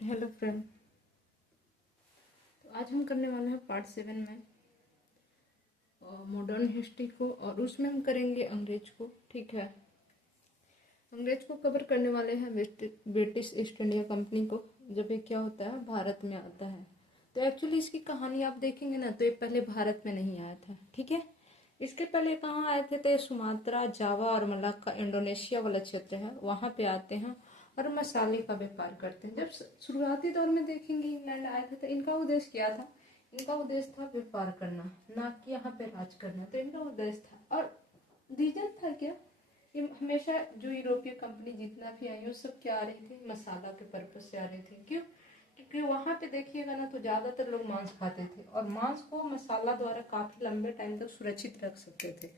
Hello friend. तो आज हम करने वाले हैं पार्ट 7 में मॉडर्न हिस्ट्री को, और उसमें हम करेंगे अंग्रेज को। ठीक है, अंग्रेज को कवर करने वाले हैं ब्रिटिश ईस्ट इंडिया कंपनी को, जब ये क्या होता है भारत में आता है। तो एक्चुअली इसकी कहानी आप देखेंगे ना, तो ये पहले भारत में नहीं आया था। ठीक है, इसके पहले कहाँ आए थे? तो ये सुमात्रा, जावा और मलाक्का इंडोनेशिया वाला क्षेत्र है, वहाँ पे आते हैं और मसाले का व्यापार करते हैं। जब शुरुआती दौर में देखेंगे इंग्लैंड आए थे, तो इनका उद्देश्य क्या था? इनका उद्देश्य था व्यापार करना, ना कि यहाँ पे राज करना। तो इनका उद्देश्य था, और रीजन था क्या? ये हमेशा जो यूरोपीय कंपनी जितना भी आई वो सब क्या आ रही थी? मसाला के पर्पज से आ रही थी। क्यों? क्योंकि वहां पे देखिएगा ना, तो ज्यादातर लोग मांस खाते थे, और मांस को मसाला द्वारा काफी लंबे टाइम तक सुरक्षित रख सकते थे।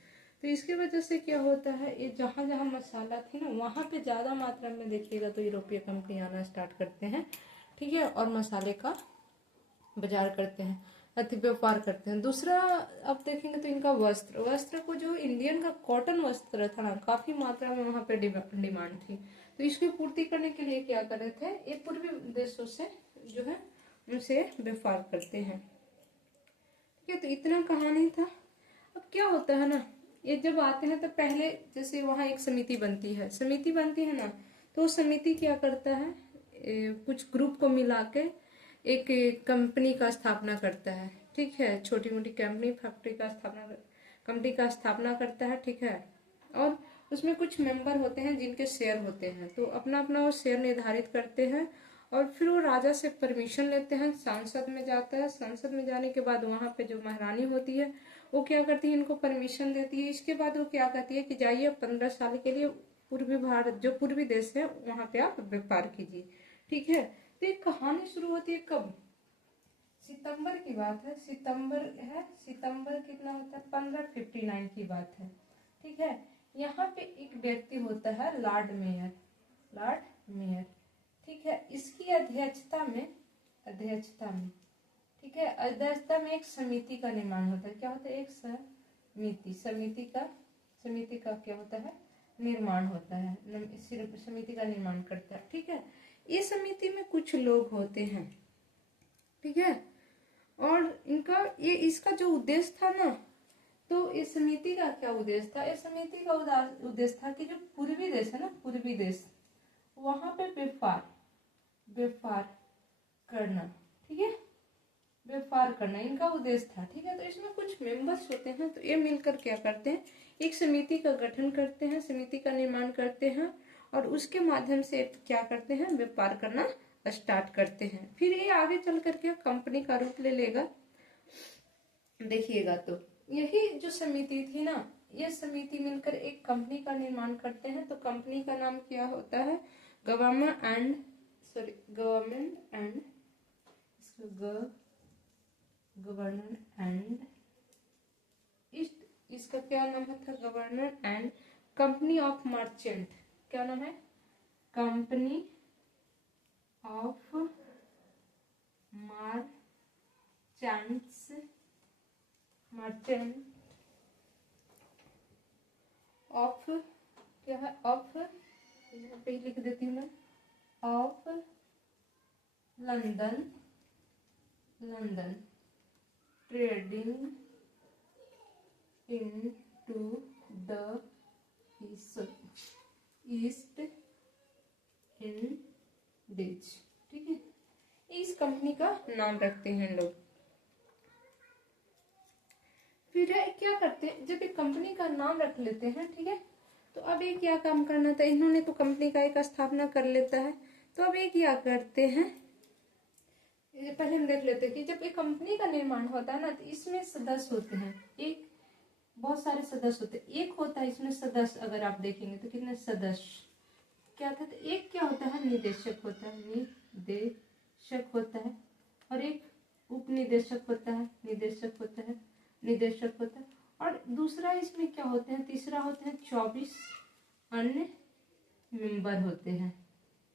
तो इसकी वजह से क्या होता है, ये जहाँ जहाँ मसाला थी ना, वहां पे ज्यादा मात्रा में देखिएगा तो यूरोपीय कंपनी आना स्टार्ट करते हैं। ठीक है, और मसाले का बाजार करते हैं, अति व्यापार करते हैं। दूसरा अब देखेंगे तो इनका वस्त्र को, जो इंडियन का कॉटन वस्त्र था ना, काफी मात्रा में वहां पे डिमांड थी। तो इसकी पूर्ति करने के लिए क्या कर रहे थे, ये पूर्वी देशों से जो है उनसे व्यापार करते हैं। ठीक है, तो इतना कहानी था। अब क्या होता है ना, ये जब आते हैं तो पहले जैसे वहां एक समिति बनती है ना, तो समिति क्या करता है, कुछ ग्रुप को मिला के एक कंपनी का स्थापना करता है। ठीक है, छोटी मोटी कंपनी का स्थापना करता है। ठीक है, और उसमें कुछ मेंबर होते हैं जिनके शेयर होते हैं, तो अपना अपना वो शेयर निर्धारित करते हैं, और फिर वो राजा से परमिशन लेते हैं, संसद में जाता है। संसद में जाने के बाद वहां पे जो महारानी होती है वो क्या करती है, इनको परमिशन देती है। इसके बाद वो क्या कहती है कि जाइए 15 साल के लिए पूर्वी भारत, जो पूर्वी देश है, वहां पे आप व्यापार कीजिए। ठीक है, तो एक कहानी शुरू होती है कब? सितंबर की बात है। सितंबर कितना होता है? 1559 की बात है। ठीक है, यहाँ पे एक व्यक्ति होता है लॉर्ड मेयर। ठीक है, इसकी अध्यक्षता में ठीक है, अध्यक्षता में एक समिति का निर्माण होता है। क्या होता है? एक समिति का क्या होता है? निर्माण होता है। समिति का निर्माण करता है। ठीक है, ये समिति में कुछ लोग होते हैं। ठीक है, और इसका जो उद्देश्य था ना, तो इस समिति का क्या उद्देश्य था? इस समिति का उद्देश्य था कि जो पूर्वी देश है ना, पूर्वी देश, वहां पे व्यापार करना। ठीक है, व्यापार करना इनका उद्देश्य था। ठीक है, तो इसमें कुछ मेंबर्स होते हैं, तो ये मिलकर क्या करते हैं, एक समिति का गठन करते हैं, समिति का निर्माण करते हैं, और उसके माध्यम से क्या करते हैं, व्यापार करना स्टार्ट करते हैं। फिर ये आगे चल करके कंपनी का रूप ले लेगा। देखिएगा तो यही जो समिति थी ना, ये समिति मिलकर एक कंपनी का निर्माण करते हैं। तो कंपनी का नाम क्या होता है? गवर्नमेंट एंड इसका क्या नाम था? Governor and company of merchant. क्या नाम है? कंपनी ऑफ मर्चेंट ऑफ, क्या है? ऑफ, यहाँ पे लिख देती हूँ मैं, of London trading into the east Indies. ठीक है, इस कंपनी का नाम रखते हैं लोग। फिर क्या करते हैं, जब एक कंपनी का नाम रख लेते हैं, ठीक है, तो अब ये क्या काम करना था, इन्होंने तो कंपनी का एक स्थापना कर लेता है। तो अब ये क्या करते हैं, पहले हम देख लेते हैं कि जब एक कंपनी का निर्माण होता है ना, तो इसमें सदस्य होते हैं, एक बहुत सारे सदस्य होते हैं। एक होता है इसमें सदस्य, अगर आप देखेंगे तो कितने सदस्य क्या था, तो एक क्या होता है, निदेशक होता है, और एक उपनिदेशक होता है, निदेशक होता है, और दूसरा इसमें क्या होते हैं, तीसरा होते हैं 24 अन्य मेंबर होते हैं।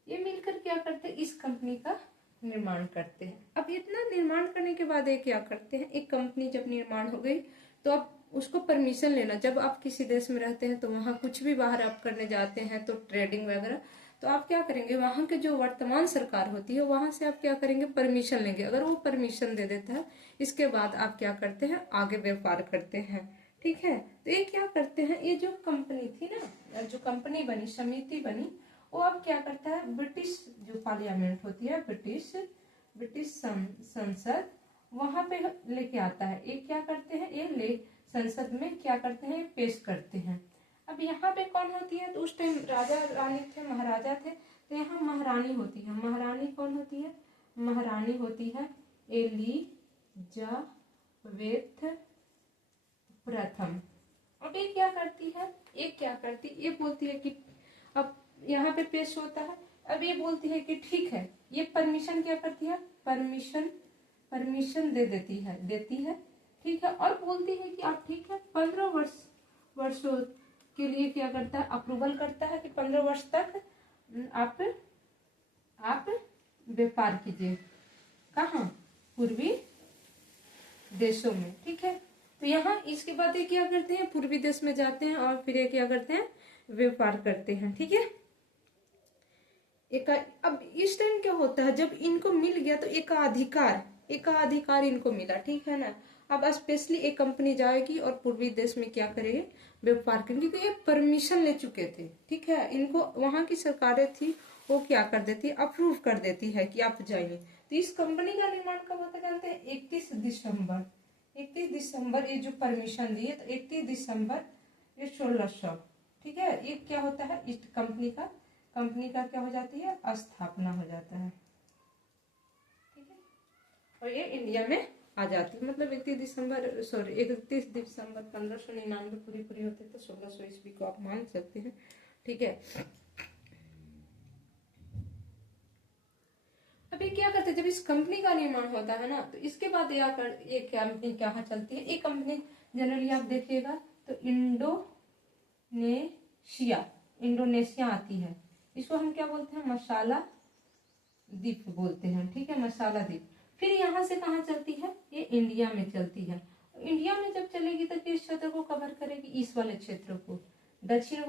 ये मिलकर क्या करते हैं, इस कंपनी का निर्माण करते हैं। अब इतना निर्माण करने के बाद ये क्या करते हैं, एक कंपनी जब निर्माण हो गई, तो अब उसको परमिशन लेना। जब आप किसी देश में रहते हैं तो वहां कुछ भी बाहर आप करने जाते हैं, तो ट्रेडिंग वगैरह, तो आप क्या करेंगे, वहां के जो वर्तमान सरकार होती है वहां से आप क्या करेंगे, परमिशन लेंगे। अगर वो परमिशन दे देता है, इसके बाद आप क्या करते हैं, आगे व्यापार करते हैं। ठीक है, तो ये क्या करते हैं, ये जो कंपनी थी ना, जो कंपनी बनी, समिति बनी, वो अब क्या करता है, ब्रिटिश जो पार्लियामेंट होती है, ब्रिटिश संसद, वहां पे लेके आता है। ये क्या करते हैं, ये ले संसद में क्या करते हैं, पेश करते हैं। अब यहाँ पे कौन होती है, तो उस टाइम राजा रानी थे, महाराजा थे, तो यहाँ महारानी होती है। महारानी कौन होती है, महारानी होती है एलिजाबेथ प्रथम। अब ये क्या करती है, ये बोलती है कि अब यहाँ पे पेश होता है। अब ये बोलती है कि ठीक है, ये परमिशन क्या करती है, परमिशन देती है। ठीक है, और बोलती है कि आप ठीक है 15 वर्षों के लिए क्या करता है, अप्रूवल करता है कि 15 वर्ष तक आप व्यापार कीजिए। कहाँ, पूर्वी देशों में। ठीक है, तो यहाँ इसके बाद ये क्या करते हैं, पूर्वी देश में जाते हैं और फिर ये क्या करते हैं, व्यापार करते हैं। ठीक है, अब इस टाइम क्या होता है, जब इनको मिल गया तो एकाधिकार इनको मिला। ठीक है ना, अब स्पेशली एक कंपनी जाएगी और पूर्वी देश में क्या करेगी, व्यापार करेंगे, क्योंकि ये परमिशन ले चुके थे। ठीक है, इनको वहां की सरकारें थी, वो क्या कर देती है, अप्रूव कर देती है कि आप जाइए। तो इस कंपनी का निर्माण कब होता है, जानते हैं, 31 दिसंबर ये जो परमिशन दिए, तो 31 दिसंबर ये 1600। ठीक है, ये क्या होता है, इस कंपनी का क्या हो जाती है, स्थापना हो जाता है। ठीक है, और ये इंडिया में आ जाती है। मतलब 31 दिसंबर 1599 पूरी होते, तो 1600 ईस्वी को आप मान सकते हैं। ठीक है, अब ये क्या करते हैं, जब इस कंपनी का निर्माण होता है ना, तो इसके बाद ये कंपनी कहाँ चलती है, ये कंपनी जनरली आप देखिएगा तो इंडोनेशिया आती है। इसको हम क्या बोलते हैं, मसाला द्वीप बोलते हैं। ठीक है, मसाला द्वीप। फिर यहाँ से कहाँ चलती है, ये इंडिया में चलती है। इंडिया में जब चलेगी तो किस क्षेत्र को कवर करेगी, इस वाले क्षेत्र को, दक्षिण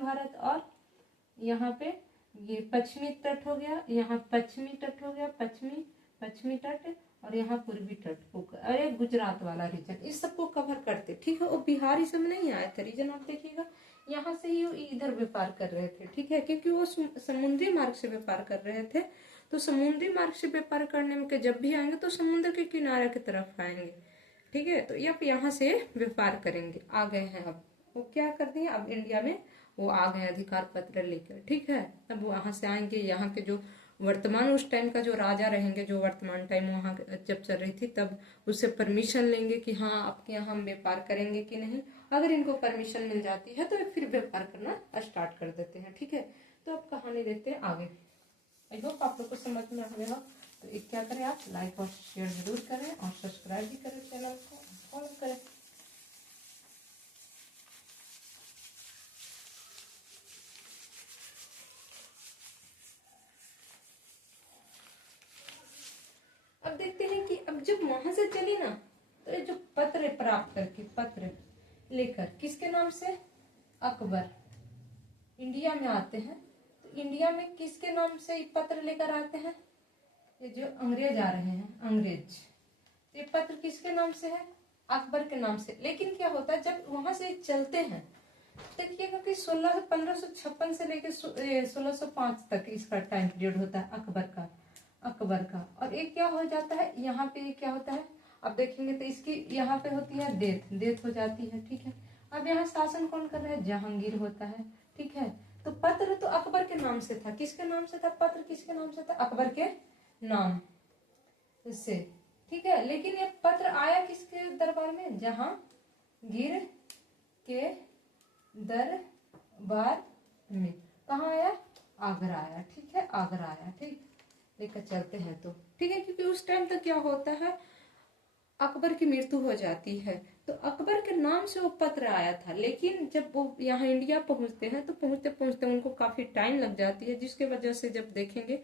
भारत और यहाँ पे ये पश्चिमी तट हो गया, यहाँ पश्चिमी तट हो गया, पश्चिमी तट, और यहाँ पूर्वी तट को, अरे गुजरात वाला रीजन, इस सबको कवर करते। ठीक है, और बिहार इस समय नहीं आया था रीजन, आप देखिएगा यहाँ से ही वो इधर व्यापार कर रहे थे। ठीक है, क्योंकि वो समुद्री मार्ग से व्यापार कर रहे थे, तो समुद्री मार्ग से व्यापार करने में जब भी आएंगे तो समुद्र के किनारे की तरफ आएंगे। ठीक है, तो अब यहाँ से व्यापार करेंगे, आ गए हैं। अब वो क्या कर दिए, अब इंडिया में वो आ गए अधिकार पत्र लेकर। ठीक है, अब वहां से आएंगे, यहाँ के जो वर्तमान उस टाइम का जो राजा रहेंगे, जो वर्तमान टाइम वहाँ जब चल रही थी, तब उससे परमिशन लेंगे कि हाँ आपके यहाँ हम व्यापार करेंगे कि नहीं। अगर इनको परमिशन मिल जाती है तो फिर व्यापार करना स्टार्ट कर देते हैं। ठीक है, तो अब कहानी देखते हैं आगे। आई होप आप लोग को समझ में आ गया। तो एक क्या करें, आप लाइक और शेयर जरूर करें और सब्सक्राइब भी करें चैनल को, फॉलो करें। अब देखते हैं कि अब जब वहां से चली ना, तो ये जो पत्र प्राप्त करके, पत्र लेकर किसके नाम से, अकबर इंडिया में आते हैं। तो इंडिया में किसके नाम से ये पत्र लेकर आते हैं, ये जो अंग्रेज आ रहे हैं, अंग्रेज, तो ये पत्र किसके नाम से है, अकबर के नाम से। लेकिन क्या होता है, जब वहां से चलते हैं, देखिएगा कि 1556 से लेकर 1605 तक इसका टाइम पीरियड होता है अकबर का। और एक क्या हो जाता है, यहाँ पे क्या होता है, अब देखेंगे तो इसकी यहाँ पे होती है डेथ हो जाती है। ठीक है, अब यहाँ शासन कौन कर रहा है, जहांगीर होता है। ठीक है, तो पत्र तो अकबर के नाम से था, किसके नाम से था, पत्र किसके नाम से था, अकबर के नाम से। ठीक है, लेकिन ये पत्र आया किसके दरबार में, जहांगीर के दरबार में। कहाँ आया, आगरा आया। ठीक है, आगरा आया। ठीक, लेकर चलते हैं तो ठीक है, क्योंकि उस टाइम तक क्या होता है, अकबर की मृत्यु हो जाती है, तो अकबर के नाम से वो पत्र आया था। लेकिन जब वो यहाँ इंडिया पहुंचते हैं, तो पहुंचते पहुंचते उनको काफी टाइम लग जाती है, जिसके वजह से जब देखेंगे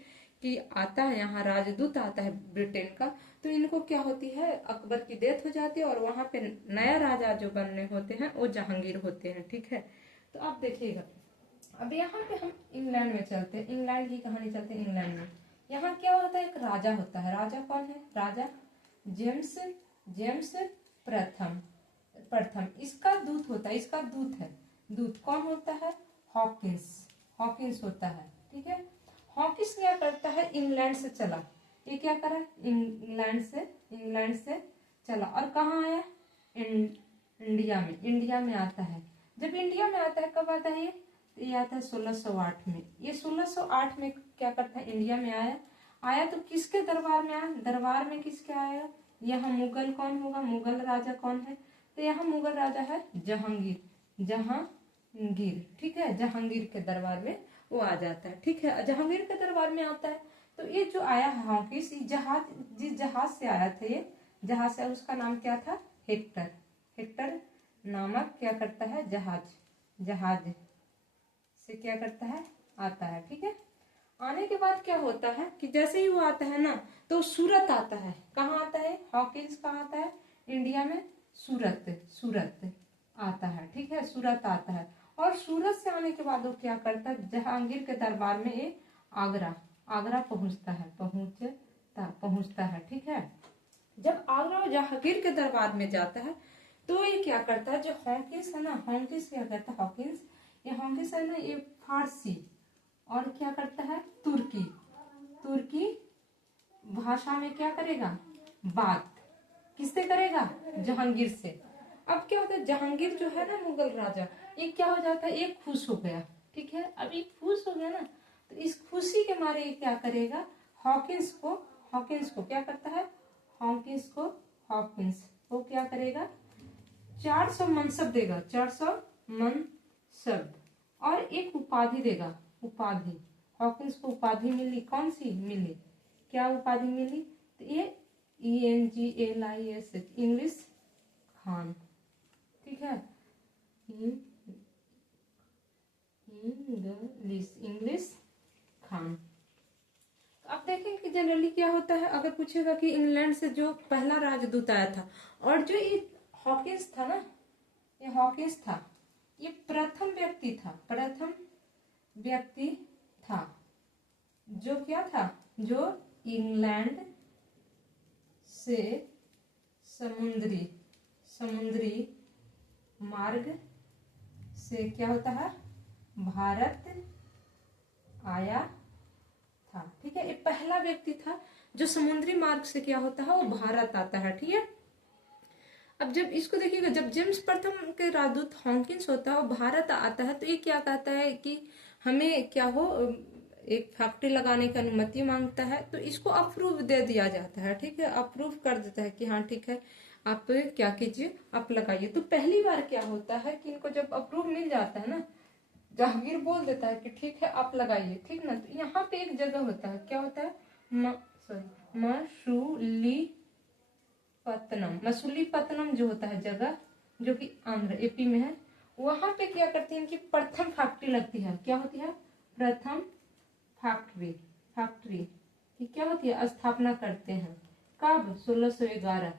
कि आता है यहाँ राजदूत आता है ब्रिटेन का, तो इनको क्या होती है, अकबर की डेथ हो जाती है, और वहां पे नया राजा जो बनने होते हैं वो जहांगीर होते हैं। ठीक है, तो आप देखिएगा अब यहाँ पे हम इंग्लैंड में चलते हैं, इंग्लैंड की कहानी चलते हैं इंग्लैंड में। यहाँ क्या होता है, एक राजा होता है। राजा कौन है, राजा जेम्स जेम्स प्रथम प्रथम। इसका दूत होता है, इसका दूत है, दूत कौन होता है, हॉकिंस, हॉकिंस होता है। ठीक है, हॉकिंस क्या करता है, इंग्लैंड से चला। ये क्या करा, इंग्लैंड से चला और कहाँ आया, इंडिया में आता है। जब इंडिया में आता है, कब आता है ये आता है 1608 में। ये 1608 में क्या करता है, इंडिया में आया तो किसके दरबार में आया, दरबार में किसके आया, यहाँ मुगल कौन होगा, मुगल राजा कौन है, तो यहाँ मुगल राजा है जहांगीर। ठीक है, जहांगीर के दरबार में वो आ जाता है। ठीक है, जहांगीर के दरबार में आता है तो ये जो आया हॉकिंस, जिस जहाज से आया था, ये जहाज से, उसका नाम क्या था, हेक्टर नामक क्या करता है, जहाज से क्या करता है, आता है। ठीक है, आने के बाद क्या होता है कि जैसे ही वो आता है ना, तो सूरत आता है। कहाँ आता है, हॉकिंस कहाँ आता है, इंडिया में सूरत आता है। ठीक है, सूरत आता है और सूरत से आने के बाद वो क्या करता है, जहांगीर के दरबार में ये आगरा पहुंचता है। ठीक है, जब आगरा और जहांगीर के दरबार में जाता है तो ये क्या करता है, जो हॉकिंस है ना, हॉकिंस क्या करता है, हॉकिंस है ना, ये फारसी और क्या करता है, तुर्की भाषा में क्या करेगा, बात किससे करेगा, जहांगीर से। अब क्या होता है, जहांगीर जो है ना, मुगल राजा, ये क्या हो जाता है, ये खुश हो गया। ठीक है, अब ये खुश हो गया ना, तो इस खुशी के मारे ये क्या करेगा, हॉकिंस को क्या करता है, हॉकिंस को क्या करेगा, 400 मनसब देगा, 400 मनसब और एक उपाधि देगा, हॉकिंस को उपाधि मिली, कौन सी मिली, क्या उपाधि मिली, तो ये ENGLIS, इंग्लिश खान। ठीक है, इंग्लिश खान। तो आप देखें कि जनरली क्या होता है, अगर पूछेगा कि इंग्लैंड से जो पहला राजदूत आया था, और जो ये हॉकिंस था ना, ये प्रथम व्यक्ति था जो क्या था, जो इंग्लैंड से समुद्री मार्ग से क्या होता है, भारत आया था। ठीक है, ये पहला व्यक्ति था जो समुद्री मार्ग से क्या होता है, वो भारत आता है। ठीक है, अब जब इसको देखिएगा, जब जेम्स प्रथम के राजदूत हॉकिंस होता है और भारत आता है, तो ये क्या कहता है कि हमें क्या हो, एक फैक्ट्री लगाने की अनुमति मांगता है, तो इसको अप्रूव दे दिया जाता है। ठीक है, अप्रूव कर देता है कि हाँ ठीक है, आप क्या कीजिए, आप लगाइए। तो पहली बार क्या होता है कि इनको जब अप्रूव मिल जाता है ना, जहांगीर बोल देता है कि ठीक है आप लगाइए। ठीक ना, तो यहाँ पे एक जगह होता है, क्या होता है, मसूलीपट्टनम जो होता है जगह, जो कि आंध्र AP में है, वहां पे क्या करती है, इनकी प्रथम फैक्ट्री लगती है। क्या होती है, प्रथम फैक्ट्री की क्या होती है, स्थापना करते हैं। कब, 1611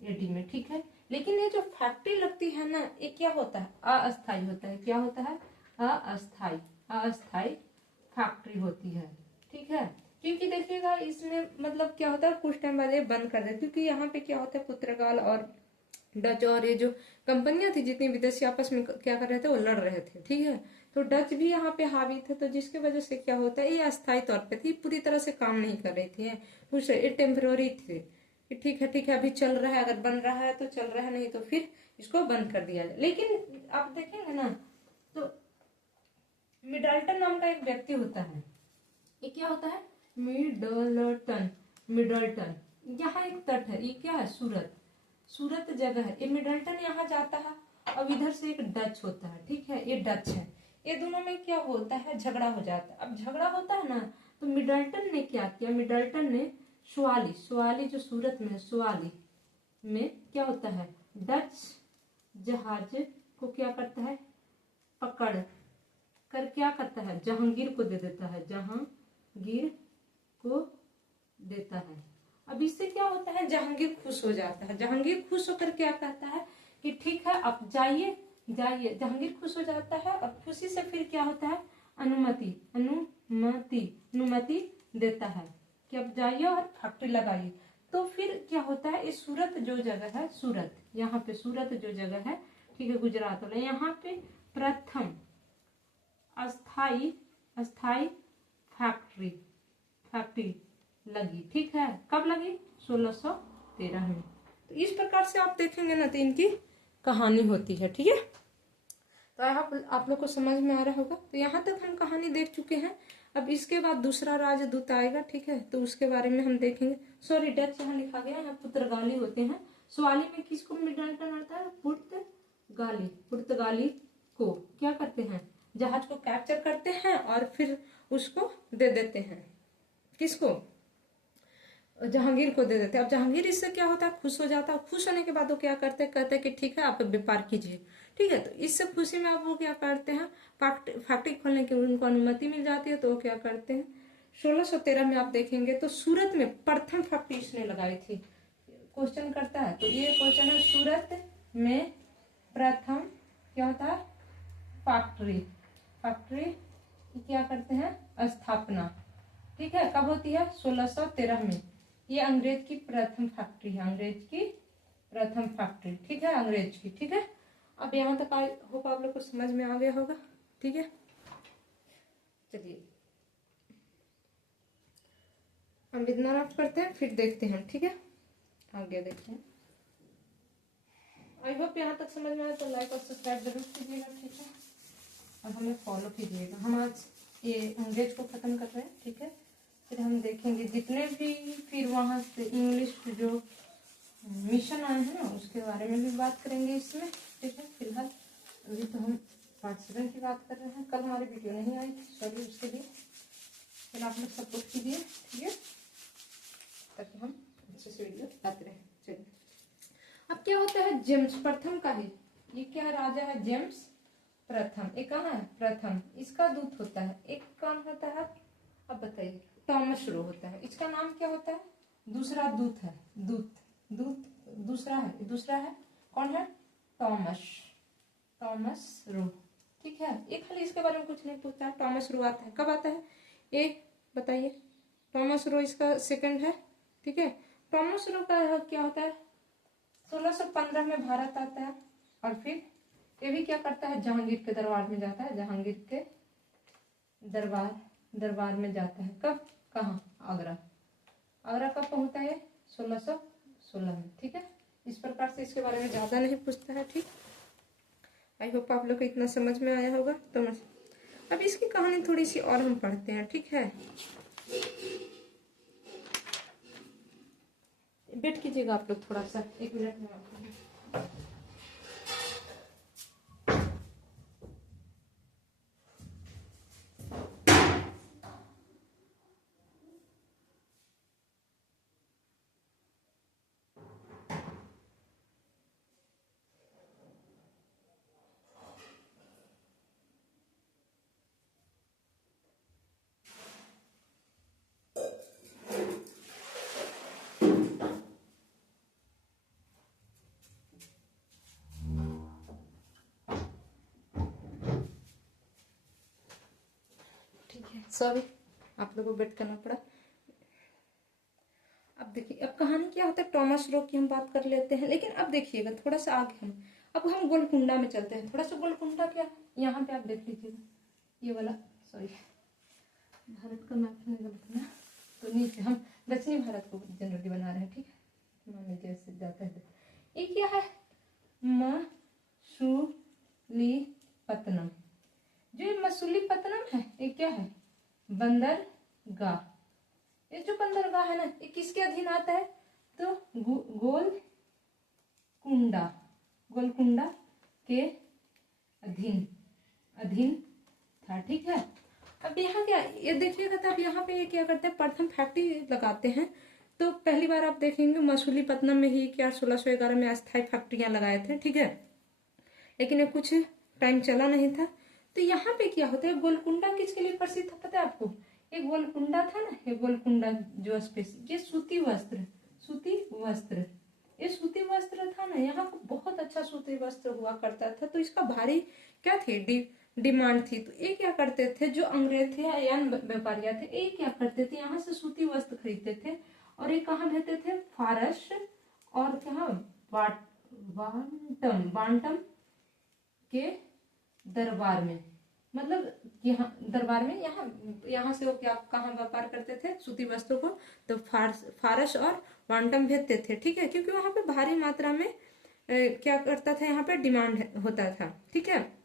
AD में। ठीक है, लेकिन ये जो फैक्ट्री लगती है ना, ये क्या होता है, अस्थाई होता है। क्या होता है, अस्थाई फैक्ट्री होती है। ठीक है, क्योंकि देखिएगा इसमें मतलब क्या होता है, कुछ टाइम बाद ये बंद कर देते, क्योंकि यहाँ पे क्या होता है, पुर्तगाल और डच और ये जो कंपनियां थी, जितनी विदेशी आपस में क्या कर रहे थे, वो लड़ रहे थे। ठीक है, तो डच भी यहाँ पे हावी थे, तो जिसकी वजह से क्या होता है, ये अस्थायी तौर पे थी, पूरी तरह से काम नहीं कर रही थी, कुछ ये टेम्पररी थे। ठीक है, अभी चल रहा है, अगर बन रहा है तो चल रहा है, नहीं तो फिर इसको बंद कर दिया जाए। लेकिन आप देखेंगे ना, तो मिडल्टन नाम का एक व्यक्ति होता है, ये क्या होता है, मिडल्टन। यहाँ एक तट है, ये क्या है, सूरत जगह है, ये मिडल्टन यहाँ जाता है। अब इधर से एक डच होता है। ठीक है, ये डच है, ये दोनों में क्या होता है, झगड़ा हो जाता है। अब झगड़ा होता है ना, तो मिडल्टन ने क्या किया, मिडल्टन ने सुआली जो सूरत में है, सुआली में क्या होता है, डच जहाज को क्या करता है, पकड़ कर क्या करता है, जहांगीर को दे देता है, अब इससे क्या होता है, जहांगीर खुश हो जाता है। जहांगीर खुश होकर क्या कहता है कि ठीक है आप जाइए। जहांगीर खुश हो जाता है और खुशी से फिर क्या होता है, अनुमति, अनुमति, अनुमति देता है कि अब जाइए और फैक्ट्री लगाइए। तो फिर क्या होता है, इस सूरत जो जगह है, सूरत, यहाँ पे सूरत जो जगह है, ठीक है, गुजरात वाला, यहाँ पे प्रथम अस्थाई अस्थाई फैक्ट्री फैक्ट्री लगी। ठीक है, कब लगी? 1613 में। तो इस प्रकार से आप देखेंगे ना तो इनकी कहानी होती है। ठीक है, तो आप लोग को समझ में आ रहा होगा। तो यहाँ तक हम कहानी देख चुके हैं। अब इसके बाद दूसरा राजदूत आएगा, ठीक है, तो उसके बारे में हम देखेंगे। सॉरी, डच यहाँ लिखा गया, यहाँ पुर्तगाली होते हैं। सवाली में किसको मिडल्टन आता है? पुर्तगाली। पुर्तगाली को क्या करते हैं? जहाज को कैप्चर करते हैं और फिर उसको दे देते हैं। किसको? जहांगीर को दे देते हैं। अब जहांगीर इससे क्या होता है, खुश हो जाता है। खुश होने के बाद वो क्या करते हैं, कहते हैं कि ठीक है आप व्यापार कीजिए। ठीक है, तो इससे खुशी में आप वो क्या करते हैं, फैक्ट्री खोलने की उनको अनुमति मिल जाती है। तो वो क्या करते हैं, 1613 में आप देखेंगे तो सूरत में प्रथम फैक्ट्री इसने लगाई थी। क्वेश्चन करता है, तो ये क्वेश्चन है, सूरत में प्रथम क्या होता है, फैक्ट्री क्या करते हैं, स्थापना। ठीक है, कब होती है? 1613 में। ये अंग्रेज की प्रथम फैक्ट्री है, अंग्रेज की प्रथम फैक्ट्री। ठीक है, अंग्रेज की। ठीक है, अब यहाँ तक आई होप आप लोग को समझ में आ गया होगा। ठीक है, चलिए हम इतना रफ करते हैं, फिर देखते हैं। ठीक है, आगे देखते हैं। आई होप यहाँ तक समझ में आया, तो लाइक और सब्सक्राइब जरूर कीजिएगा। ठीक है, और हमें फॉलो कीजिएगा। हम आज ये अंग्रेज को खत्म कर रहे हैं। ठीक है, फिर हम देखेंगे जितने भी फिर वहाँ से इंग्लिश जो मिशन आए हैं ना, उसके बारे में भी बात करेंगे इसमें। ठीक है, फिलहाल अभी तो हम पार्ट 7 की बात कर रहे हैं। कल हमारी वीडियो नहीं आई थी, सॉरी उसके लिए। फिर आप लोग सपोर्ट कीजिए, ठीक है, ताकि हम अच्छे से वीडियो लाते रहें। चलिए, अब क्या होता है, जेम्स प्रथम का ही, ये क्या राजा है, जेम्स प्रथम। एक कहाँ है, प्रथम, इसका दूत होता है। एक कौन होता है, अब बताइए, टॉमस रो होता है। इसका नाम क्या होता है, दूसरा दूत है, दूत दूसरा है कौन है, टॉमस रो। ठीक है, ये खाली इसके बारे में कुछ नहीं पूछता है। टॉमस रो आता है, कब आता है, ये बताइए। टॉमस रो इसका सेकंड है। ठीक है, टॉमस रो का क्या होता है, 1615 में भारत आता है। और फिर ये भी क्या करता है, जहांगीर के दरबार में जाता है। जहांगीर के दरबार में जाता है। कब, कहाँ, आगरा कब पहुंचता है, 1616 में। ठीक है, इस प्रकार से इसके बारे में ज्यादा नहीं पूछता है। ठीक, आई होप आप लोग को इतना समझ में आया होगा। तो अब इसकी कहानी थोड़ी सी और हम पढ़ते हैं। ठीक है, वेट कीजिएगा आप लोग थोड़ा सा, 1 मिनट में आपको। सॉरी, आप लोगों को वेट करना पड़ा। अब देखिए, अब कहानी क्या होता है, टॉमस रो की हम बात कर लेते हैं। लेकिन अब देखिएगा थोड़ा सा आगे हम गोलकुंडा में चलते हैं। थोड़ा सा गोलकुंडा क्या, यहाँ पे आप देख लीजिएगा, ये वाला, सॉरी भारत का मैप में गलत है ना, तो नीचे हम दक्षिणी भारत को जनरली बना रहे हैं। ठीक है, मान लीजिए ऐसे जाता है। ये क्या है, मसूलीपट्टनम। जो ये मसूलीपट्टनम है, ये क्या है, बंदरगाह। ये जो बंदरगाह है ना, ये किसके अधीन आता है, तो गोलकुंडा के अधीन था। ठीक है, अब यहाँ क्या, ये देखिएगा, तब यहाँ पे ये क्या करते हैं, प्रथम फैक्ट्री लगाते हैं। तो पहली बार आप देखेंगे मसूलीपट्टनम में ही क्या 1611 में अस्थायी फैक्ट्रियां लगाए थे। ठीक है, लेकिन ये कुछ टाइम चला नहीं था। तो यहाँ पे क्या होता है, गोलकुंडा किसके लिए प्रसिद्ध था पता है आपको, ये गोलकुंडा था ना, ये गोलकुंडा जो स्पेस, ये सूती वस्त्र था ना, यहाँ को बहुत अच्छा सूती वस्त्र हुआ करता था। तो इसका भारी क्या थे, डिमांड थी। तो ये क्या करते थे, जो अंग्रेज थे या व्यापारी थे, ये क्या करते थे, यहाँ से सूती वस्त्र खरीदते थे और ये कहाँ भेजते थे, फारस और क्या बांटम के दरबार में। मतलब यहाँ दरबार में, यहाँ से वो क्या कहाँ व्यापार करते थे, सूती वस्त्रों को, तो फारस और बांटम भेजते थे। ठीक है, क्योंकि वहां पे भारी मात्रा में क्या करता था, यहाँ पे डिमांड होता था। ठीक है,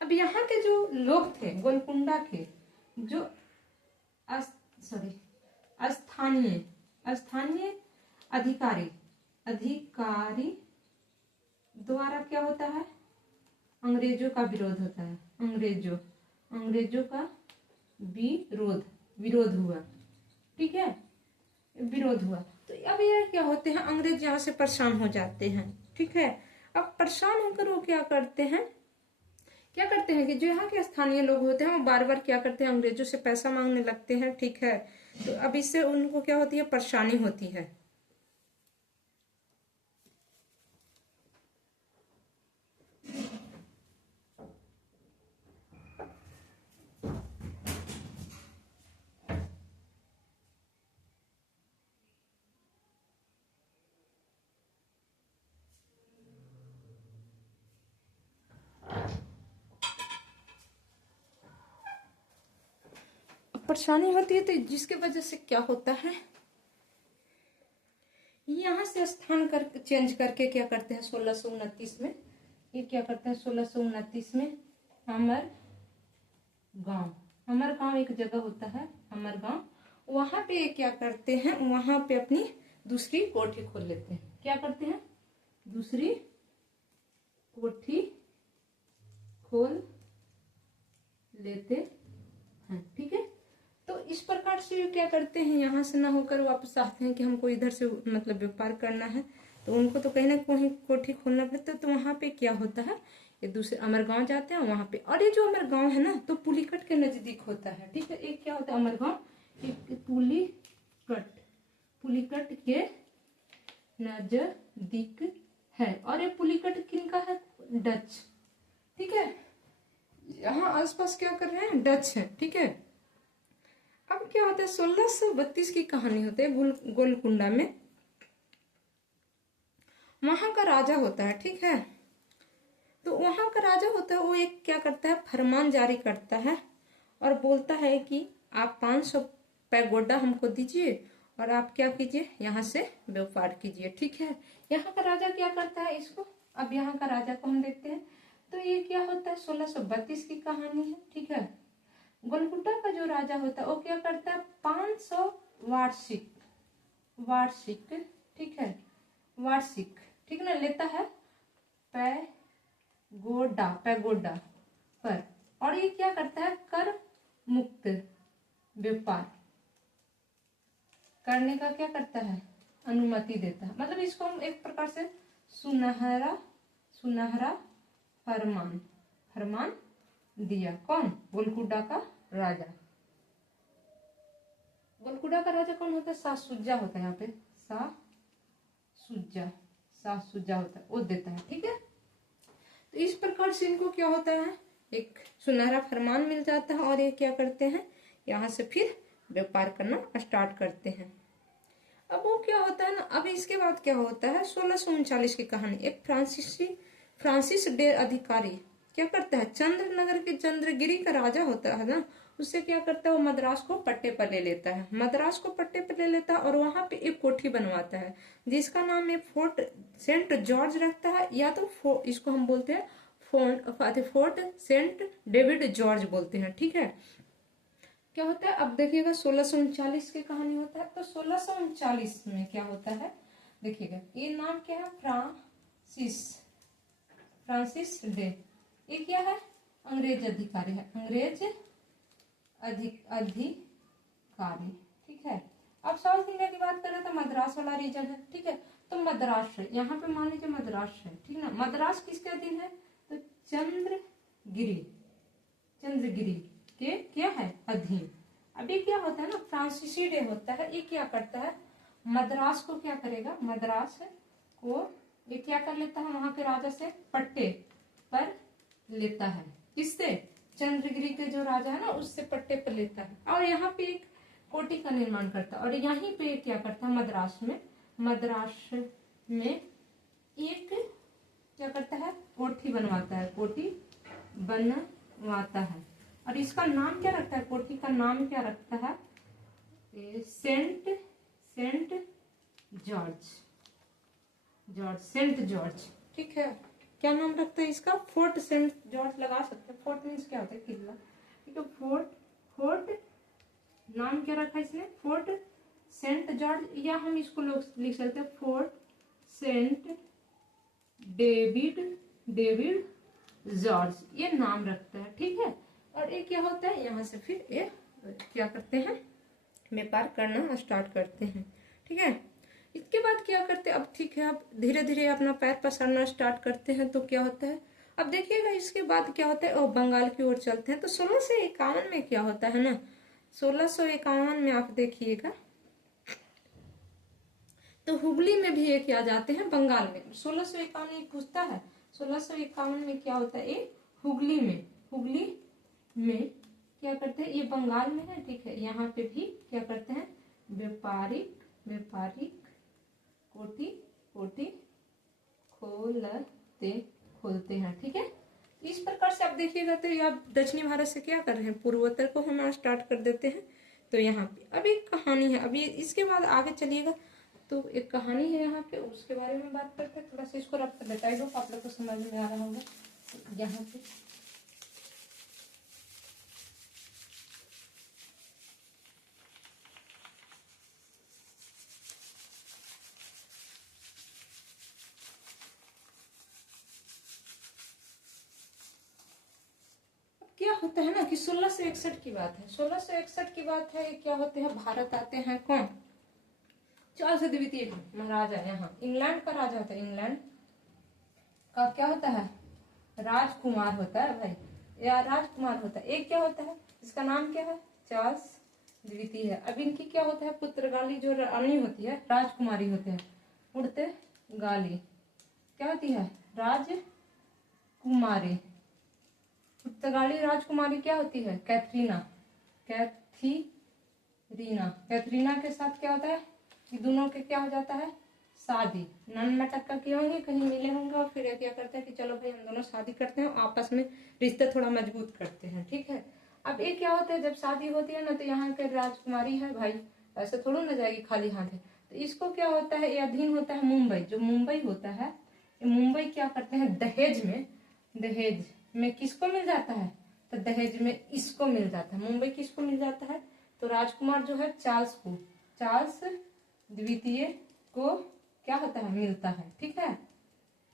अब यहाँ के जो लोग थे गोलकुंडा के, जो स्थानीय अधिकारी द्वारा क्या होता है, अंग्रेजों का विरोध होता है। अंग्रेजों का विरोध हुआ। ठीक है, विरोध हुआ। तो अब ये क्या होते हैं, अंग्रेज यहाँ से परेशान हो जाते हैं। ठीक है, अब परेशान होकर वो क्या करते हैं कि जो यहाँ के स्थानीय लोग होते हैं वो बार बार क्या करते हैं, अंग्रेजों से पैसा मांगने लगते हैं। ठीक है, तो अब इससे उनको क्या होती है, परेशानी होती है। परेशानी होती है, तो जिसके वजह से क्या होता है, यहाँ से स्थान चेंज करके क्या करते हैं 1629 में, ये क्या करते हैं 1629 में अमरगांव एक जगह होता है, अमरगांव, वहां पे क्या करते हैं, वहां पे अपनी दूसरी कोठी खोल लेते हैं। क्या करते हैं, दूसरी कोठी खोल लेते हैं। ठीक है, तो इस प्रकार से क्या करते हैं, यहाँ से ना होकर वापस आते हैं कि हमको इधर से मतलब व्यापार करना है, तो उनको तो कहीं ना कहीं कोठी खोलना पड़ता है। तो वहां पे क्या होता है, ये दूसरे अमरगांव जाते हैं वहां पे, और ये जो अमरगांव है ना, तो पुलिकट के नजदीक होता है। ठीक है, एक क्या होता है अमरगांव, एक पुलिकट के नजदीक है, और ये पुलिकट किनका है, डच। ठीक है, यहाँ आसपास क्या कर रहे हैं, डच है। ठीक है, अब क्या होता है 1632 की कहानी होती है गोलकुंडा में, वहां का राजा होता है। ठीक है, तो वहां का राजा होता है, वो एक क्या करता है, फरमान जारी करता है और बोलता है कि आप 500 पैगोडा हमको दीजिए और आप क्या कीजिए, यहाँ से व्यापार कीजिए। ठीक है, यहाँ का राजा क्या करता है इसको, अब यहाँ का राजा को हम देखते हैं। तो ये क्या होता है 1632 की कहानी है। ठीक है, गोलकुंडा का जो राजा होता है वो क्या करता है, 500 वार्षिक ठीक है, वार्षिक ठीक ना, लेता है पैगोडा पर, और ये क्या करता है, कर मुक्त व्यापार करने का क्या करता है, अनुमति देता है। मतलब इसको हम एक प्रकार से सुनहरा फरमान दिया। कौन, गोलकुंडा का राजा। गोलकुंडा का राजा कौन होता है, शाहसुजा होता है, यहाँ पे शाहसुजा होता है, वो देता है। ठीक है, तो इस प्रकार से इनको क्या होता है, एक सुनहरा फरमान मिल जाता है, और ये क्या करते हैं, यहाँ से फिर व्यापार करना स्टार्ट करते हैं। अब वो क्या होता है ना, अब इसके बाद क्या होता है 1639 की कहानी, एक फ्रांसिस डे अधिकारी क्या करता है, चंद्रनगर के चंद्रगिरी का राजा होता है ना, उससे क्या करता है, वो मद्रास को पट्टे पर ले लेता है, और वहां पे एक कोठी बनवाता है जिसका नाम है फोर्ट सेंट जॉर्ज रखता है, या तो इसको हम बोलते हैं फोर्ट सेंट डेविड जॉर्ज बोलते हैं। ठीक है, क्या होता है, अब देखिएगा 1639 की कहानी होता है। तो 1639 में क्या होता है, देखिएगा ये नाम क्या है, फ्रांसिस डे, ये क्या है, अंग्रेज अधिकारी है, अधिकारी। ठीक है, अब साउथ इंडिया की बात करें तो मद्रास वाला रीजन है। ठीक है, तो मद्रास है, यहाँ पे मान लीजिए मद्रास है। ठीक ना, मद्रास किसके अधीन है, तो चंद्रगिरी के क्या है, अधीन। अब ये क्या होता है ना, फ्रांसीसी डे होता है, ये क्या करता है, मद्रास को क्या करेगा, मद्रास को ये क्या कर लेता है, वहां के राजा से पट्टे पर लेता है। किससे? चंद्रगिरी के जो राजा है ना उससे पट्टे पर लेता है और यहाँ पे एक कोठी का निर्माण करता है। और यहीं पे क्या करता है, मद्रास में एक क्या करता है, कोठी बनवाता है, कोठी बनवाता है। और इसका नाम क्या रखता है, कोठी का नाम क्या रखता है, सेंट जॉर्ज। ठीक है, क्या नाम रखता है इसका, फोर्ट सेंट जॉर्ज लगा सकते हैं। फोर्ट मीन्स क्या होता है, किला। ठीक है, फोर्ट नाम क्या रखा है इसने, फोर्ट सेंट जॉर्ज, या हम इसको लोग लिख सकते हैं फोर्ट सेंट डेविड जॉर्ज, ये नाम रखता है। ठीक है, और ये क्या होता है, यहाँ से फिर ये क्या करते हैं, व्यापार करना स्टार्ट करते हैं। ठीक है, इसके बाद क्या करते हैं, अब ठीक है, अब धीरे धीरे अपना पैर पसारना स्टार्ट करते हैं। तो क्या होता है, अब देखिएगा इसके बाद क्या होता है, और बंगाल की ओर चलते हैं। तो 1651 में क्या होता है ना, 1651 में आप देखिएगा तो हुगली में भी एक आ जाते हैं, बंगाल में। 1651 एक पूछता है, 1651 में क्या होता है, ये हुगली में क्या करते हैं, ये बंगाल में है। ठीक है, यहाँ पे भी क्या करते हैं, व्यापारिक कोठी खोलते हैं। ठीक है, इस प्रकार से आप देखिएगा तो आप दक्षिणी भारत से क्या कर रहे हैं, पूर्वोत्तर को हम स्टार्ट कर देते हैं। तो यहाँ पे अब एक कहानी है, अभी इसके बाद आगे चलिएगा तो एक कहानी है यहाँ पे, उसके बारे में बात करते हैं। थोड़ा सा इसको रब कर बताइए दो, आप लोग को समझ में आ रहा होगा। यहाँ पे क्या होता है ना कि 1661 की बात है, 1661 की बात है। क्या होते हैं, भारत आते हैं कौन, चार्ल्स द्वितीय महाराजा, यहाँ इंग्लैंड का राजा होता है, इंग्लैंड का क्या होता है, राजकुमार होता है भाई, या राजकुमार होता है। एक क्या होता है, इसका नाम क्या है, चार्ल्स द्वितीय है। अब इनकी क्या होता है, पुर्तगाली जो रानी होती है, राजकुमारी होते हैं, पुर्तगाली क्या होती है, राजकुमारी। पुर्तगाली राजकुमारी क्या होती है, कैथरीना के साथ क्या होता है कि दोनों के क्या हो जाता है, शादी। नन मटक्का किए होंगे, कहीं मिले होंगे और फिर क्या करते हैं कि चलो भाई हम दोनों शादी करते हैं, आपस में रिश्ते थोड़ा मजबूत करते हैं। ठीक है, अब ये क्या होता है, जब शादी होती है ना तो यहाँ के राजकुमारी है भाई, ऐसे थोड़ा ना जाएगी खाली हाथ है। तो इसको क्या होता है, ये अधीन होता है मुंबई, जो मुंबई होता है, मुंबई क्या करते हैं, दहेज में किसको मिल जाता है, तो दहेज में इसको मिल जाता है। मुंबई किसको मिल जाता है, तो राजकुमार जो है चार्ल्स द्वितीय को क्या होता है, मिलता है। ठीक है,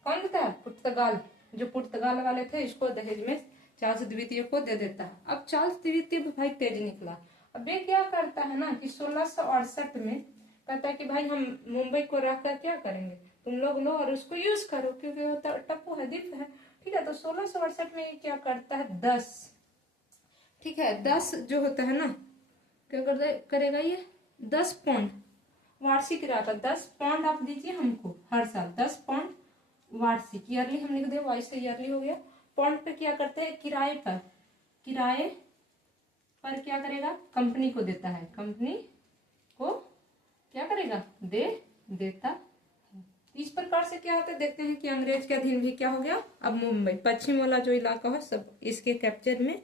कौन देता है, पुर्तगाल, जो पुर्तगाल वाले थे इसको दहेज में चार्ल्स द्वितीय को दे देता है। अब चार्ल्स द्वितीय भाई तेज निकला। अब ये क्या करता है ना कि 1668 में कहता है कि भाई हम मुंबई को रखकर क्या करेंगे, तुम लोग लो और उसको यूज करो, क्योंकि वो टप्पू है, द्वीप है। ठीक है, तो 1668 में ये क्या करता है, 10, ठीक है, 10 जो होता है ना, क्या करेगा ये, 10 पाउंड वार्षिक रहता, 10 पाउंड आप दीजिए हमको हर साल, 10 पाउंड वार्षिक, ईयरली हम लिख दे, वाइस से ईयरली हो गया। पाउंड पे क्या करते हैं, किराए पर क्या करेगा, कंपनी को देता है, कंपनी को क्या करेगा, देता है। इस प्रकार से क्या होता है, देखते हैं कि अंग्रेज के अधीन भी क्या हो गया, अब मुंबई पश्चिम वाला जो इलाका है सब इसके कैप्चर में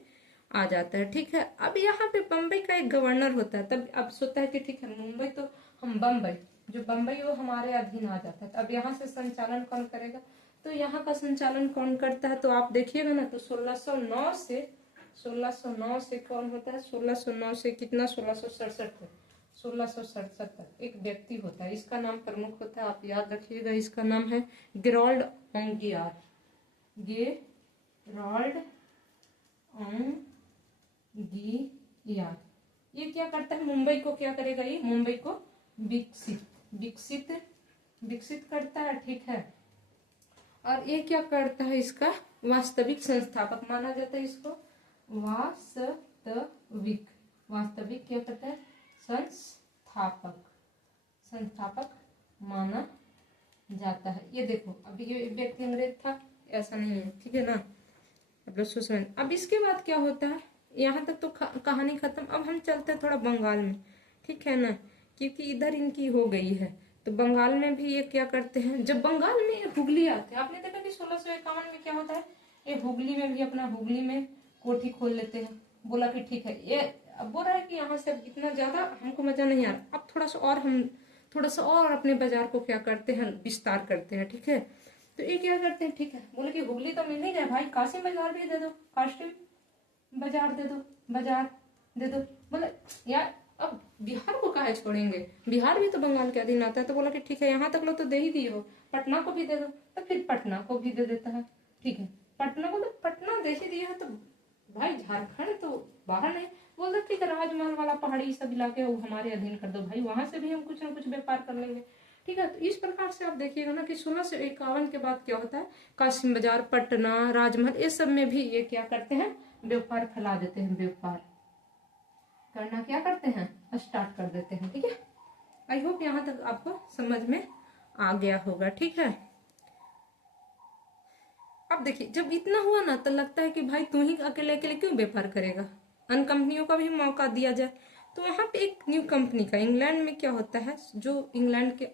आ जाता है। ठीक है, अब यहाँ पे बम्बई का एक गवर्नर होता है, तब अब सोचता है कि ठीक है मुंबई तो हम बम्बई, जो बम्बई वो हमारे अधीन आ जाता है। अब यहाँ से संचालन कौन करेगा, तो यहाँ का संचालन कौन करता है, तो आप देखिएगा ना, तो 1609 से कौन होता है, 1609 से कितना, 1667 तक एक व्यक्ति होता है, इसका नाम प्रमुख होता है, आप याद रखिएगा, इसका नाम है गेराल्ड ऑंगियार। ये क्या करता है, मुंबई को क्या करेगा, ये मुंबई को विकसित करता है। ठीक है, और ये क्या करता है, इसका वास्तविक संस्थापक माना जाता है, इसको वास्तविक क्या करता है, संस्थापक माना जाता है। ये देखो, अभी ये व्यक्ति अंग्रेज था, ऐसा नहीं है। ठीक है ना, आप लोग समझ। अब इसके बाद क्या होता है, यहाँ तक तो कहानी खत्म। अब हम चलते हैं थोड़ा बंगाल में, ठीक है ना, क्योंकि इधर इनकी हो गई है। तो बंगाल में भी ये क्या करते हैं, जब बंगाल में हुगली आते हैं, आपने देखा कि 1651 में क्या होता है, ये हुगली में भी अपना हुगली में कोठी खोल लेते हैं। बोला कि ठीक है, ये अब बोल रहा है कि यहाँ से इतना ज्यादा हमको मजा नहीं आ रहा, अब हम थोड़ा सा और अपने बाजार को क्या करते हैं, विस्तार करते हैं, ठीक है। तो ये क्या करते हैं, ठीक है, बोले कि हुगली तो मिल ही गया भाई, काशी बाजार भी दे दो, काशी बाजार दे दो, बाजार दे दो। बोले यार अब बिहार को काहे छोड़ेंगे, बिहार भी तो बंगाल के अधीन आता है। तो बोला कि ठीक है, यहाँ तक लो तो दे ही दिए हो, पटना को भी दे दो। तो फिर पटना को भी दे देता है, ठीक है, पटना को तो पटना दे ही दिया है, तो भाई झारखंड तो बाहर नहीं। बोलते ठीक है, राजमहल वाला पहाड़ी सब इलाके वो हमारे अधीन कर दो भाई, वहां से भी हम कुछ ना कुछ व्यापार कर लेंगे, ठीक है। तो इस प्रकार से आप देखिएगा ना कि 1651 के बाद क्या होता है, कासिम बाजार, पटना, राजमहल, ये सब में भी ये क्या करते हैं, व्यापार फैला देते हैं, व्यापार करना क्या करते हैं, स्टार्ट कर देते हैं, ठीक है। आई होप यहाँ तक आपको समझ में आ गया होगा, ठीक है। अब देखिए, जब इतना हुआ ना तो लगता है कि भाई तू ही अकेले अकेले क्यों व्यापार करेगा, अन्य कंपनियों का भी मौका दिया जाए। तो वहां पे एक न्यू कंपनी का, इंग्लैंड में क्या होता है, जो इंग्लैंड के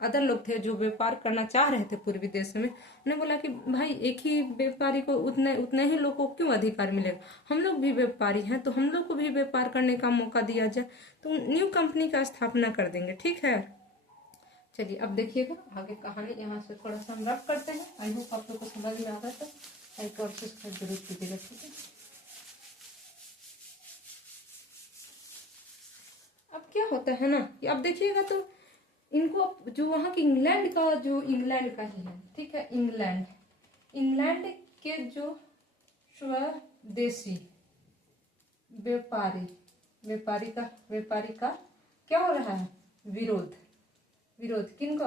अदर लोग थे जो व्यापार करना चाह रहे थे पूर्वी देश में, उन्होंने बोला कि भाई एक ही व्यापारी को उतने उतने ही लोगों को क्यों अधिकार मिलेगा, हम लोग भी व्यापारी हैं तो हम लोग को भी व्यापार करने का मौका दिया जाए। तो न्यू कंपनी का स्थापना कर देंगे, ठीक है। चलिए अब देखिएगा आगे कहानी, यहाँ से थोड़ा सा हम रफ करते हैं। आई होप आप लोग को समझ में आ गया, तो लाइक और सब्सक्राइब जरूर कीजिएगा, ठीक है। अब क्या होता है ना कि अब देखिएगा तो इनको जो वहां की इंग्लैंड का, जो इंग्लैंड का ही है, ठीक है, इंग्लैंड, इंग्लैंड के जो स्वदेशी व्यापारी, व्यापारी का क्या हो रहा है, विरोध, विरोध किनको,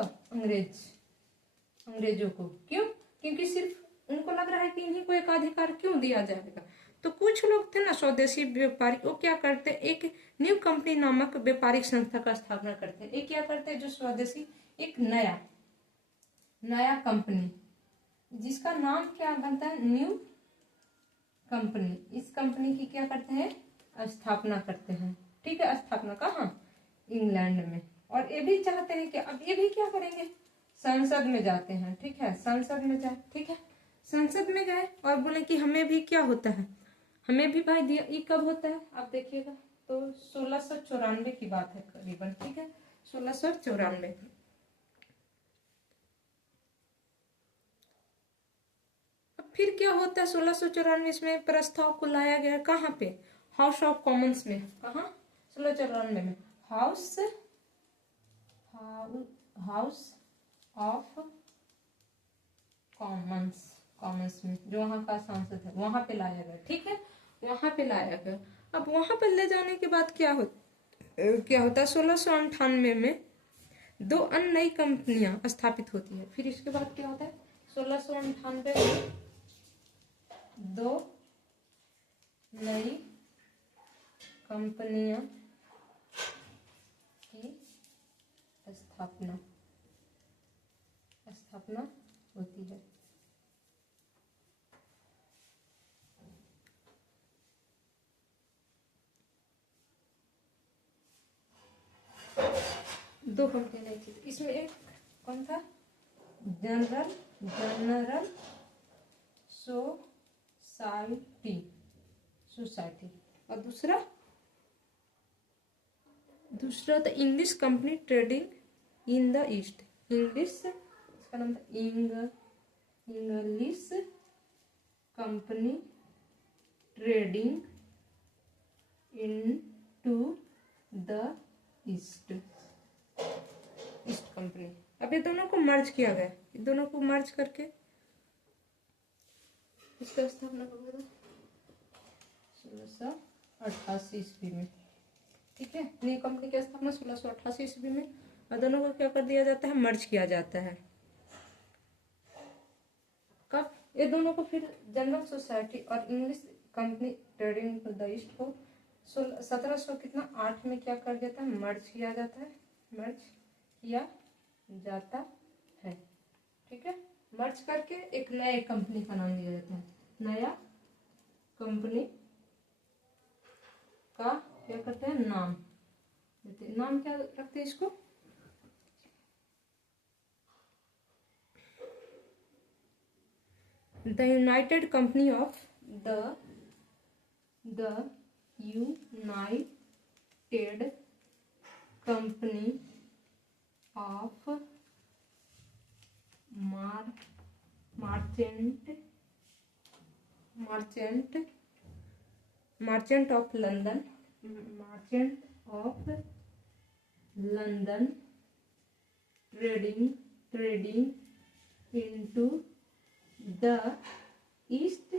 अंग्रेजों को। क्यों, क्योंकि सिर्फ उनको लग रहा है कि इन्हीं को एक अधिकार क्यों दिया जाएगा। तो कुछ लोग थे ना स्वदेशी व्यापारी, वो क्या करते, एक न्यू कंपनी नामक व्यापारिक संस्था का स्थापना करते हैं। एक क्या करते हैं, जो स्वदेशी, एक नया कंपनी, जिसका नाम क्या बनता है, न्यू कंपनी। इस कंपनी की क्या करते हैं, स्थापना करते हैं, ठीक है। स्थापना कहाँ, इंग्लैंड में। और ये भी चाहते हैं कि अब ये भी क्या करेंगे, संसद में जाते हैं, ठीक है, संसद में जाए, ठीक है, संसद में गए और बोले कि हमें भी क्या होता है, हमें भी भाई दिया। ये कब होता है आप देखिएगा, तो 1694 की बात है करीबन, ठीक है, 1694। अब फिर क्या होता है, 1694 में प्रस्ताव को लाया गया कहाँ पे, हाउस ऑफ कॉमन्स में। कहाँ, 1694 में हाउस ऑफ कॉमन्स में, जो वहां का सांसद है वहां पे लाया गया, ठीक है, वहां पे लाया गया। अब वहां पे ले जाने के बाद क्या होता है, 1698 में दो अन्य नई कंपनियां स्थापित होती है। फिर इसके बाद क्या होता है, 1698 में दो नई कंपनियां की स्थापना होती है। दो कंपनी नहीं थी, इसमें एक कौन था, जनरल सोसाइटी, और दूसरा था English company trading in the east, English, इसका नाम था English company trading in to the east company. अब ये दोनों को मर्ज किया गया, ये दोनों को मर्ज करके इसका स्थापना कब हुआ, 1688 ईस्वी में, ठीक है। नई कंपनी की स्थापना 1688 ईस्वी में, और दोनों को क्या कर दिया जाता है, मर्ज किया जाता है। कब, ये दोनों को फिर जनरल सोसाइटी और English company trading to the east को 1700 कितना 8 में क्या कर देता है, मर्ज किया जाता है, ठीक है। मर्ज करके एक नए कंपनी का नाम दिया जाता है, नया कंपनी का क्या करते हैं, नाम देते हैं। नाम क्या रखते हैं इसको, the United company of the United company of merchant of London trading into the east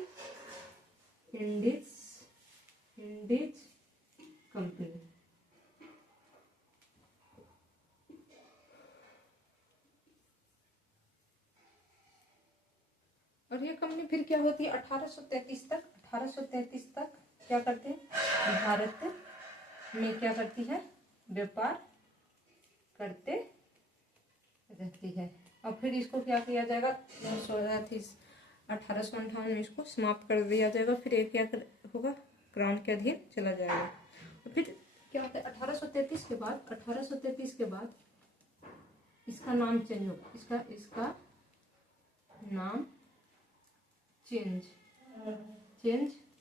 Indies company. और ये कंपनी फिर क्या होती है, 1833 तक क्या करते हैं, भारत में क्या करती है, व्यापार करते रहती है। और फिर इसको क्या किया जाएगा, 1858 में इसको समाप्त कर दिया जाएगा। फिर एक क्या होगा, क्राउन के अधीन चला जाएगा। तो फिर क्या होता है, 1833 के बाद इसका नाम चेंज होगा, इसका नाम चेंज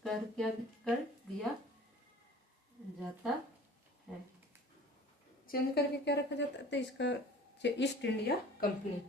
कर दिया जाता है। चेंज करके क्या रखा जाता है, तो इसका ईस्ट इंडिया कंपनी